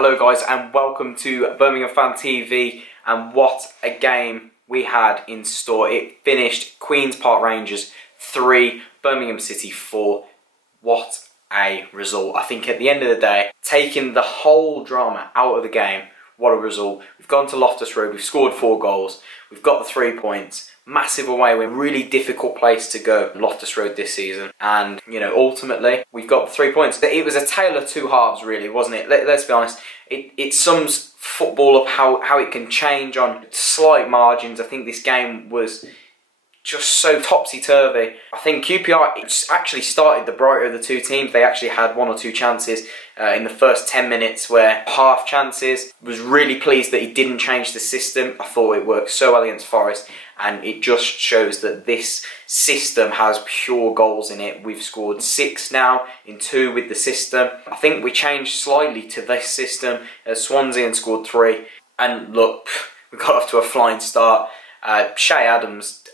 Hello guys and welcome to Birmingham Fan TV, and what a game we had in store. It finished Queen's Park Rangers 3, Birmingham City 4. What a result. I think at the end of the day, taking the whole drama out of the game, what a result. We've gone to Loftus Road, we've scored 4 goals, we've got the 3 points. Massive away win, really difficult place to go, Loftus Road this season. And, you know, ultimately, we've got the 3 points. It was a tale of two halves, really, wasn't it? Let's be honest. It sums football up, how it can change on slight margins. I think this game was just so topsy-turvy. I think QPR actually started the brighter of the two teams. They actually had 1 or 2 chances in the first 10 minutes where half chances. Was really pleased that he didn't change the system. I thought it worked so well against Forest, and it just shows that this system has pure goals in it. We've scored 6 now in 2 with the system. I think we changed slightly to this system as Swansea and scored 3. And look, we got off to a flying start. Shay Adams,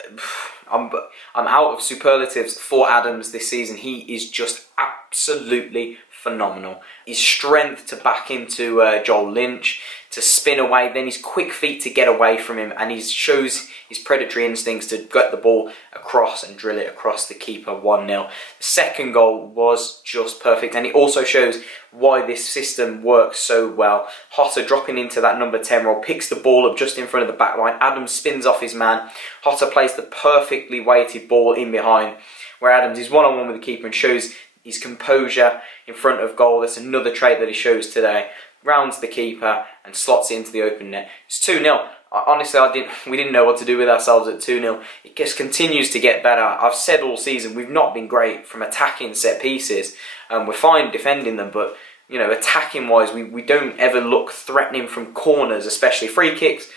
I'm out of superlatives for Adams this season. He is just absolutely phenomenal. His strength to back into Joel Lynch, to spin away, then his quick feet to get away from him, and he shows his predatory instincts to get the ball across and drill it across the keeper. 1-0. The second goal was just perfect, and it also shows why this system works so well. Hotter dropping into that number 10 role, picks the ball up just in front of the back line. Adams spins off his man. Hotter plays the perfectly weighted ball in behind, where Adams is one-on-one with the keeper and shows his composure in front of goal. That's another trait that he shows today. Rounds the keeper and slots it into the open net. It's 2-0. Honestly, we didn't know what to do with ourselves at 2-0. It just continues to get better. I've said all season we've not been great from attacking set pieces. We're fine defending them, but you know, attacking wise, we don't ever look threatening from corners, especially free kicks.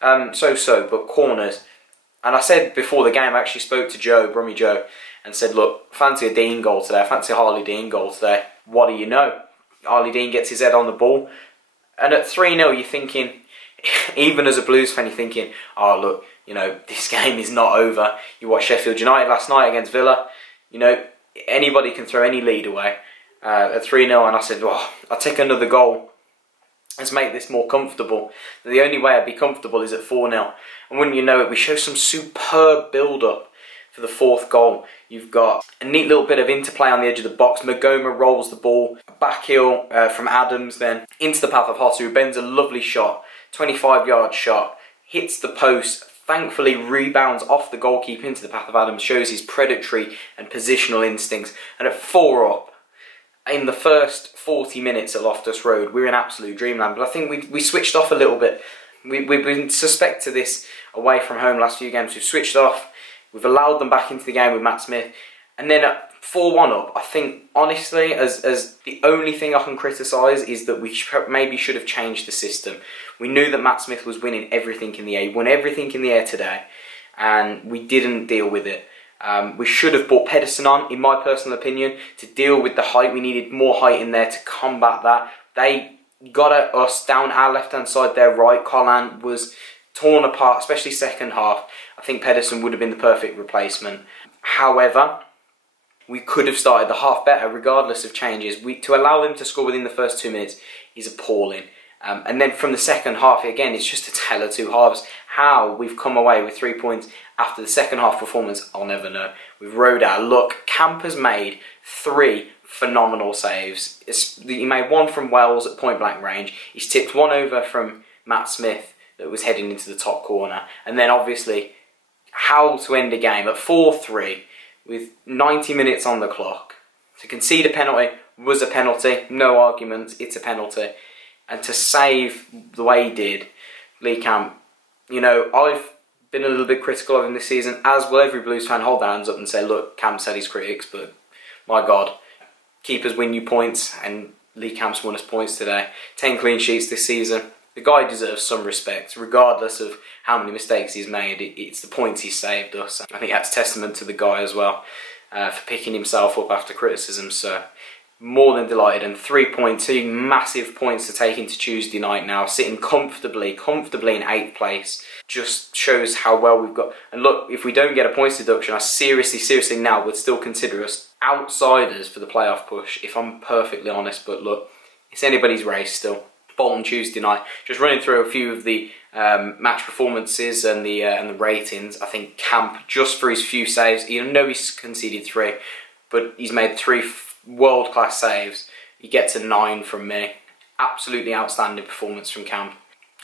So-so, but corners. And I said before the game, I actually spoke to Joe, Brummy Joe, and said, look, fancy a Dean goal today, fancy a Harlee Dean goal today. What do you know? Harlee Dean gets his head on the ball, and at 3-0 you're thinking, even as a Blues fan, you're thinking, oh look, you know, this game is not over. You watched Sheffield United last night against Villa, you know, anybody can throw any lead away at 3-0, and I said, well, I'll take another goal. Let's make this more comfortable. The only way I'd be comfortable is at 4-0. And wouldn't you know it, we show some superb build-up for the 4th goal. You've got a neat little bit of interplay on the edge of the box. Magoma rolls the ball, back heel from Adams, then into the path of Hotter, who bends a lovely shot, 25-yard shot, hits the post, thankfully rebounds off the goalkeeper into the path of Adams, shows his predatory and positional instincts. And at 4 up, in the first 40 minutes at Loftus Road, we're in absolute dreamland. But I think we switched off a little bit. We've been suspect to this away from home last few games. We've switched off. We've allowed them back into the game with Matt Smith. And then at 4-1 up, I think, honestly, as the only thing I can criticise is that we maybe should have changed the system. We knew that Matt Smith was winning everything in the air. He won everything in the air today, and we didn't deal with it. We should have brought Pedersen on, in my personal opinion, to deal with the height. We needed more height in there to combat that. They got at us down our left-hand side, their right. Collan was torn apart, especially second half. I think Pedersen would have been the perfect replacement. However, we could have started the half better regardless of changes. To allow them to score within the first 2 minutes is appalling. And then from the second half, again, it's just a tale of two halves. How we've come away with 3 points after the second half performance, I'll never know. We've rode our luck. Camp has made 3 phenomenal saves. He made 1 from Wells at point blank range. He's tipped 1 over from Matt Smith that was heading into the top corner. And then obviously, how to end a game at 4-3 with 90 minutes on the clock. To concede a penalty was a penalty, no argument, it's a penalty. And to save the way he did, Lee Camp, you know, I've been a little bit critical of him this season, as will every Blues fan. Hold their hands up and say, look, Camp said his critics, but my God, keepers win you points, and Lee Camp's won us points today. 10 clean sheets this season. The guy deserves some respect, regardless of how many mistakes he's made. It's the points he's saved us. I think that's testament to the guy as well, for picking himself up after criticism. So, more than delighted. And 3 points, 2 massive points to take into Tuesday night now, sitting comfortably in 8th place. Just shows how well we've got. And look, if we don't get a points deduction, I seriously now would still consider us outsiders for the playoff push, if I'm perfectly honest. But look, it's anybody's race still. Bolton Tuesday night. Just running through a few of the match performances and the ratings. I think Camp, just for his few saves, you know he's conceded 3, but he's made 3 world-class saves. He gets a 9 from me. Absolutely outstanding performance from Camp.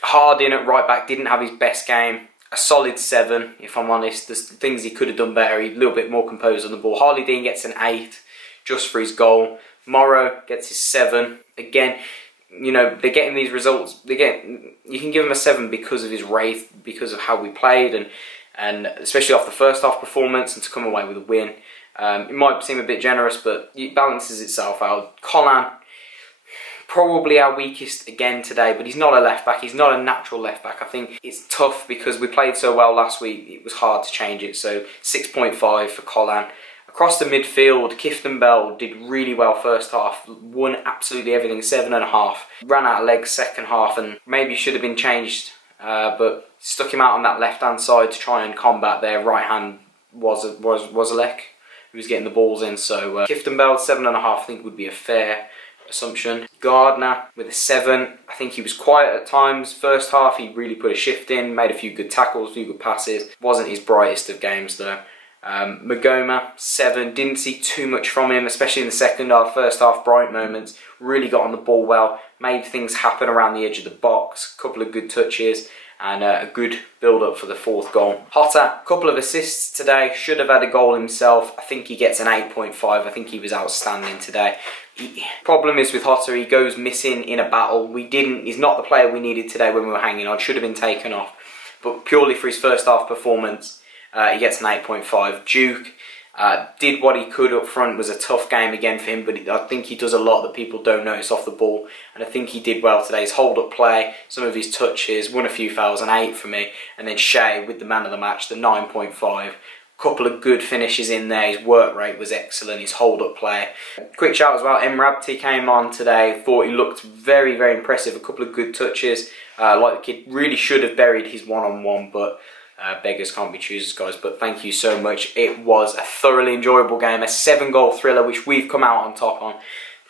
Harding at right back didn't have his best game. A solid 7, if I'm honest. There's things he could have done better. He's a little bit more composed on the ball. Harlee Dean gets an 8 just for his goal. Morrow gets his 7. Again, you know, they're getting these results. You can give him a 7 because of his rate, because of how we played, and especially off the first half performance, and to come away with a win. It might seem a bit generous, but it balances itself out. Colin, probably our weakest again today, but he's not a left back. He's not a natural left back. I think it's tough because we played so well last week. It was hard to change it. So 6.5 for Colin. Across the midfield, Kifton Bell did really well first half. Won absolutely everything. 7.5. Ran out of legs second half, and maybe should have been changed, but stuck him out on that left hand side to try and combat their right hand was a leg. He was getting the balls in. So Kifton Bell 7.5 I think would be a fair assumption. Gardner with a 7. I think he was quiet at times. First half he really put a shift in, made a few good tackles, a few good passes. Wasn't his brightest of games though. Magoma 7. Didn't see too much from him, especially in the second half. First half bright moments. Really got on the ball well. Made things happen around the edge of the box. Couple of good touches. And a good build-up for the 4th goal. Hotter, couple of assists today. Should have had a goal himself. I think he gets an 8.5. I think he was outstanding today. Problem is with Hotter, he goes missing in a battle. He's not the player we needed today when we were hanging on. Should have been taken off. But purely for his first half performance, he gets an 8.5. Duke did what he could up front. Was a tough game again for him, but I think he does a lot that people don't notice off the ball, and I think he did well today. His hold-up play, some of his touches, won a few fouls, an 8 for me, and then Shea with the man of the match, the 9.5. Couple of good finishes in there. His work rate was excellent. His hold-up play. Quick shout as well. Emrabti came on today. Thought he looked very, very impressive. A couple of good touches. Like the kid really should have buried his one-on-one, but beggars can't be choosers, guys. But thank you so much. It was a thoroughly enjoyable game. A 7-goal thriller, which we've come out on top on.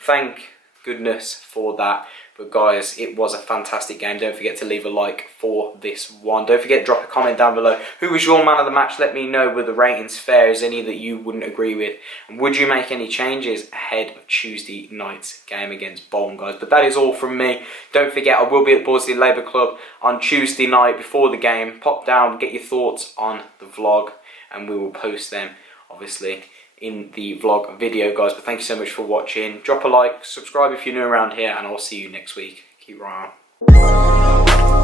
Thank goodness for that. But guys, it was a fantastic game. Don't forget to leave a like for this one. Don't forget to drop a comment down below. Who was your man of the match? Let me know. Were the ratings fair? Is any that you wouldn't agree with? And would you make any changes ahead of Tuesday night's game against Bolton, guys? But that is all from me. Don't forget, I will be at Borsley Labour Club on Tuesday night before the game. Pop down, get your thoughts on the vlog, and we will post them, obviously, in the vlog video, guys. But thank you so much for watching. Drop a like, subscribe if you're new around here, and I'll see you next week. Keep right on.